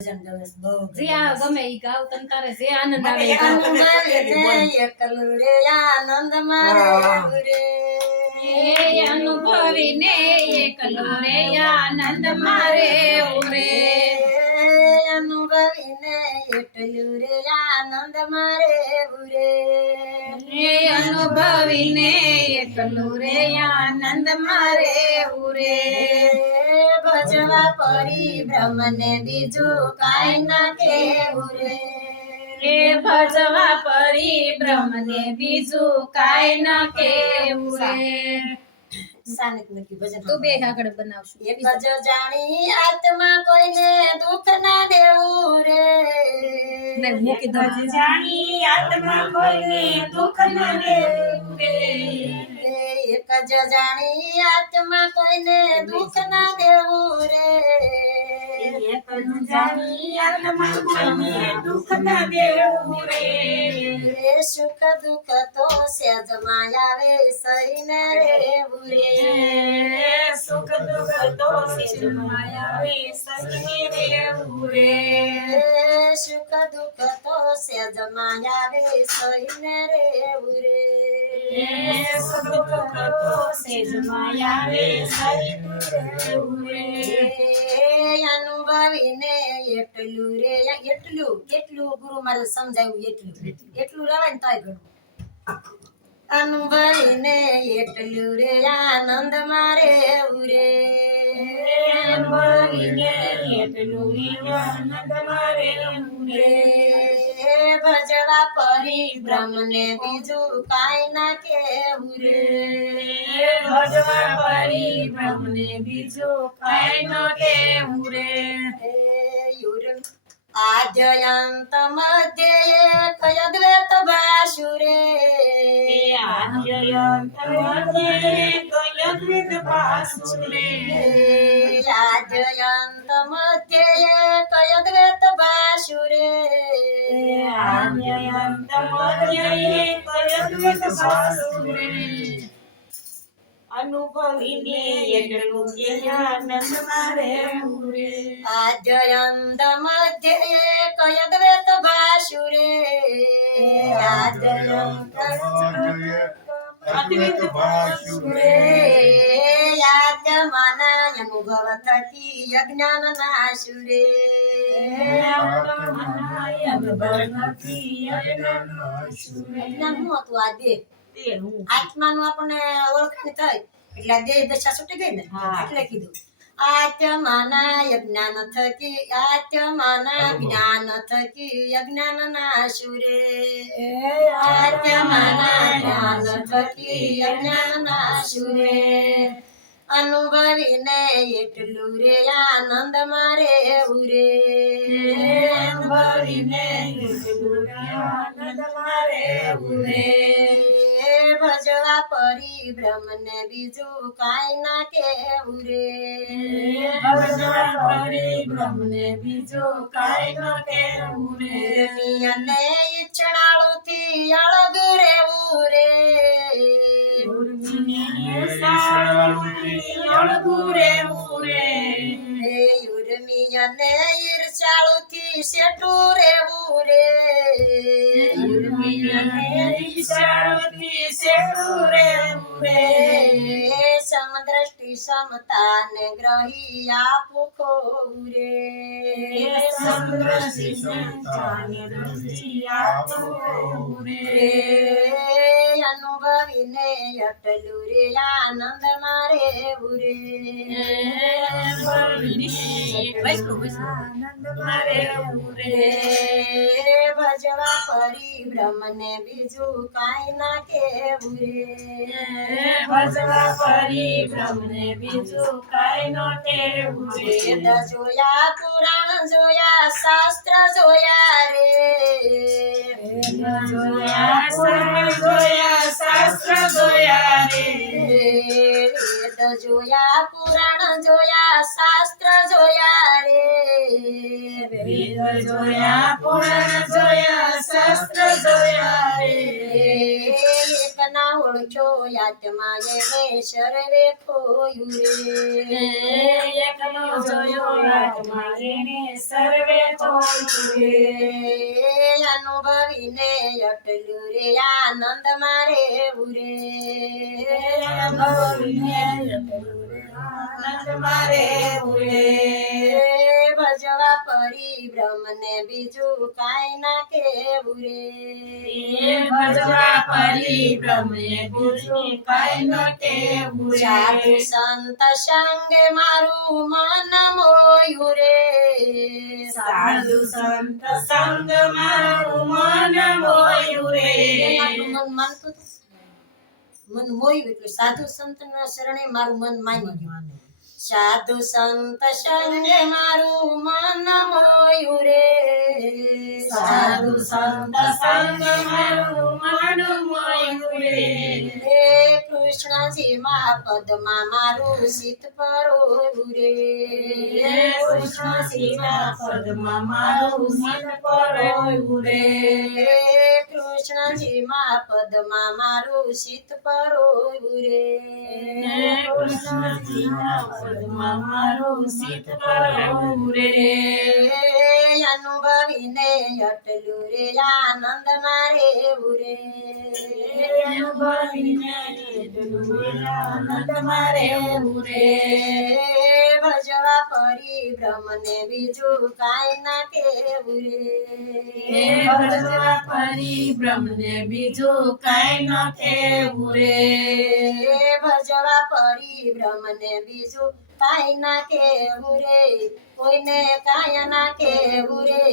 જે આ ગમે ઈ ગાવ તન તારે જે આનંદ આવે ઈ ગાવ. એકલું રે આનંદ મારે રે એ અનુભવીને એકલો રે આનંદ મારે ઉરે. અનુભવીને એટલું રે આનંદ મારે ઉરે એ અનુભવીને એકલો રે આનંદ મારે ઉરે. ભજવા પરી બ્રહ્મને બીજું કાંઈ ના કેવું રે એ ભજવા પરી બ્રહ્મને બીજું કાંઈ ન કેવું રે. સાનિક નથી ભજન તું બે આગળ બનાવશું. એક જ જાણી આત્મા કોઈને દુઃખ ના દેવું રે નહીં, મૂકી દો. જાણી આત્મા કોઈને દુઃખ ન દેવું રે. એક જ જાણી આત્મા કોઈને દુઃખ ના દેવું રે એકનું જાણી આત્મા કોઈને દુઃખ ન દેવું રે. રે સુખ દુઃખ તો સહેજમાં આવે સહીને રહેવું રે સુખ દુઃખ તો સહેજમાં આવે સહીને રહેવું રે. સુખ દુઃખ તો સહેજમાં આવે સહીને રહેવું રે સુખ દુઃખ તો સહેજમાં આવે સહીને રહેવું રે. અનુભવીને એટલું રે એટલું ગુરુ મારે સમજાવ્યું એટલું રવાય ને તોય ઘણું. અનુભવીને એટલું રે આનંદ મારે ઉરે અનુભવીને એટલું રે આનંદ મારે ઉરે. ભજવા પરી બ્રહ્મને બીજું કાંઈ ના કેવું રે ભજવા પરી બ્રહ્મને બીજું કાંઈ ન કેવું રે. આદ્યંત મધ્ય એક અદ્વૈત ભાષુરે આદ્યંત મધ્યે અદ્વૈત ભાષુરે. આદ્યંત મધ્ય એક અદ્વૈત ભાષુરે આદ્યંત મધ્યે અદ્વૈત ભાષુરે. અનુભવીને એટલું કે આનંદ મારે ઉરે. આદ્યંત મધ્ય એક અદ્વૈત ભાષુરે આદ્યંત અદ્વૈત ભાષુરે. આત્માના અનુભવ થકી અજ્ઞાન નાશુરે અજ્ઞાન શું હતું આ દેહ આત્માનું આપણને ઓળખાણ થાય એટલે આ દેહ દશા છૂટી ગઈ ને એટલે કીધું આત્માના અજ્ઞાન થકી આત્માના જ્ઞાન થકી અજ્ઞાન નાશુરે આત્માના જ્ઞાન થકી અજ્ઞાન નાશુરે. અનુભવીને એટલું રે આનંદ મારે ઉરે અનુભવીને એટલું કે આનંદ મારે ઉરે. ભજવા પરી બ્રહ્મને બીજું કાંઈ ના કેવું રે ભજવા પરી બ્રહ્મને બીજું કાંઈ ન કેવું રે. અને ઈચ્છણાળું થી અળગ રહેવું રે અળગું રહેવું રે. યુર્મી અને ઈર્ષાળું થી સેટું રહેવું રે સમદ્રષ્ટિ સમતા ને ગ્રહી આપું ખોવું રે સમદ્રષ્ટિ સમતા ને ગ્રહી આપું ખોવું રે. અનુભવીને અટલું રે આનંદ મારે ઉરે આનંદ મારે ઉરે. ભજવા પરી બ્રહ્મને બીજું કાંઈ ના કેવું રે ભજવા પરી બ્રહ્મને બીજું કાંઈ ન કેવું રે. વેદ જોયા પુરાણ જોયા શાસ્ત્ર જોયા રે જોયા શાસ્ત્ર જોયા રે. વેદ જોયા પુરાણ જોયા શાસ્ત્ર જોયા રે વેદ જોયા પુરાણ જોયા શાસ્ત્ર જોયા રે. એક ના ઓળખ્યો આત્મા એને સર્વે ખોયું રે એકલો જોયો આત્મા એને સર્વે ખોયું રે અનુભવીને અટલું રે આનંદ મારે ઉરે અનુભવીને આનંદ મારે ઉરે ભજવા પરિબ્રહ્મ ને બીજું કાંઈ ના કેવું રે ભજવા પરિબ્રહ્મે બીજું કાંઈ ન કહેવું રે સાધુ સંત સંગે મારું મન મોયું રે સાધુ સંત સંગ મારું મન મોયું રે મારું મન માનતું હતું. મન મોયું એટલે સાધુ સંત ના શરણે મારું મન માની ગયું સાધુ સંત સંગે મારું મન મોયું રે સાધુ સંત સંગ મારું મન મોયું રે હે કૃષ્ણજી મા પદમાં મારું શીત પરોયું રે હે કૃષ્ણ સીતા પદમાં મારું મન પરોયું રે હે કૃષ્ણજી મા પદમાં મારું શીત પરોયું રે હે કૃષ્ણ સીતા પદમાં મારું શીત પરોયું રે અનુભવીને અટલું રે આનંદ મારે ઉરે અનુભવીને આનંદ મારે ઉરે ભજવા પરિબ્રહ્મ ને બીજું કાંઈ ના કેવું હે રે ભજવા પરિબ્રહ્મને બીજું કાંઈ ન કહેવું રે ભજવા પરિબ્રહ્મ ને બીજું કાંઈ ના કેવું રે કોઈને કાંઈ ના કેવું રે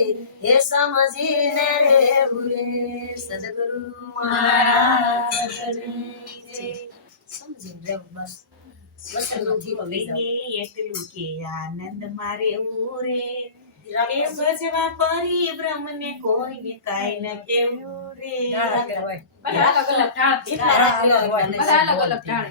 હે સમજીને રહેવું રે સદગુરુ મહારાજની જય. સમજીને રહેવું બસ વચન નથી તો લઈ જાઓ. એટલું કે આનંદ મારે ઉરે એ ભજવા પરિબ્રહ્મને કોઈને કાંઈ ન કહેવું રે બધા અલગ અલગ ઢાળ છે. જેટલા રાત લેવા હોય એટલા બધા અલગ અલગ ઢાળ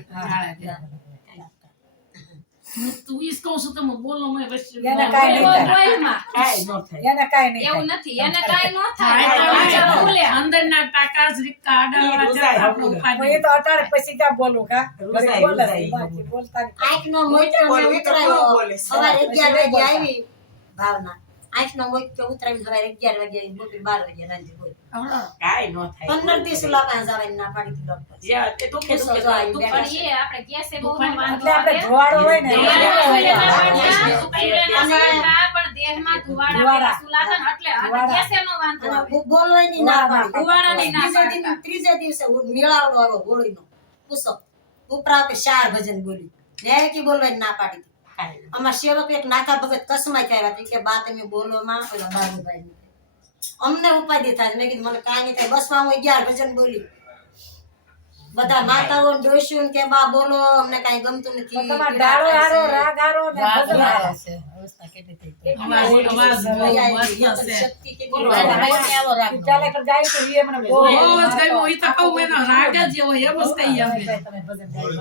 તું इसको શું તમે બોલો મેં બસ એને કાંઈ નહીં થાય. બોલમાં. કાંઈ ન થાય એને કાંઈ નહીં એવું થાય. નથી એને કાંઈ ન થાય થાય તો પાછા થાય. બોલે. અંદરના ટાકા જ રીકા આડાવાળા રૂસાય જતા આપણું. પણ એ તો અટાણે પછી ક્યાં બોલું કા રૂસાઈ, ઘરે બોલે છે, રૂસાઈ. બાકી બોલતા નહીં. આંખનો મોતિયો બોલે, ને એ તો બહુ ઉતરાયો. બોલે. સવારે 11 વાગે બોલતા. આવી ભાવના આંખનો મોતિયો ઉતરાવીને સવારે 11 વાગે આવી, બપોરે 12 વાગે રાંધી બોલી. કાંઈ ન થાય 15 દિવસ ઓલા પાસે જવાની ના પાડી હતી ડોક્ટર. જ્યાં તે દુખે દુખે પૂછો જો આવી દુખે. બેઠા પણ છે. એ આપણે ગેસે બહુ ન વાંધો એટલે આપણે આવે. ધોવાડો હોય ને પણ દેહમાં ધુવાડા સુલાતા ને એટલે અને ગેસે નો વાંધો અને આવે. બોલવાની ના પાડી. ધુવાડાની ના પાડતા. ત્રીજે દિવસે હું મેળાવડો આવ્યો હોળીનો. પૂછો ઉપરા આપે 4 ભજન બોલી ને કી બોલવાની ના પાડી હતી. કાંઈ ન. અમાર સેવક એક નાથા ભગત કસમાઈ આવ્યા હતા કે બા તમે બોલો માં પેલા બાબુભાઈ અમને ઉપાધિ થાય મેં કીધું મને કાંઈ નહીં થાય બસ માં હું 11 ભજન બોલી બધા માતાઓ ને ડોસ્યું કે બા બોલો અમને કાંઈ ગમતું નથી તો તમારે ડાળો હારો, રાગ હારો ને ભજન હારો. અવાજ બહુ મસ્ત છે. શક્તિ કેટલી બોલો. હોય. ચાલે કર જાય તો એ મને બહુ બહુ જ ગમ્યું. ઈ તો કહું એનો રાગ જ એવો એમ જ કહીએ અમે. તમે ભજન ગાઈ.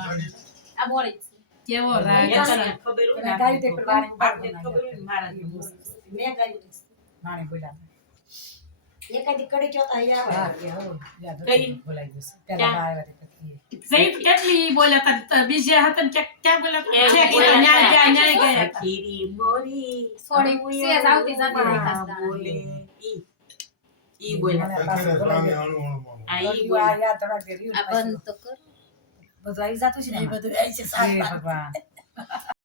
આ બોળી જ છે. કેવો રાગ એ છે. તને ખબર હોય ને એને ગાઈ દે પણ વાણી આપણે ખબર હોય ને મારા જેવું. મેં ગાયું વાણી બોલ્યા. એકાદી કડી ચોથા અહીંયા હા, આવે. એ હો, યાદ કઈ? હતું, ભૂલાઈ ગયું છે. પહેલા બા આવ્યા હતા પછી. સહિત કેટલી બોલ્યા હતા બીજે હતા ને ક્યાં બોલ્યા હતા? એ છે કે બોલ્યા ન્યાય ગયા હતા. ન્યાય ગયા હતા. ખીરી મોરી થોડી સેજ આવતી જતી દેખાતા હતા. બોલે ઈ બોલ્યા મને પાછું ભૂલાઈ ગયું. આ ઈ આ બોલ્યા યાદ થોડાક દે રહ્યું આ પાછું. બંધ તો કર. બધું આવી જતું છે ને એમાં? હે ભગવાન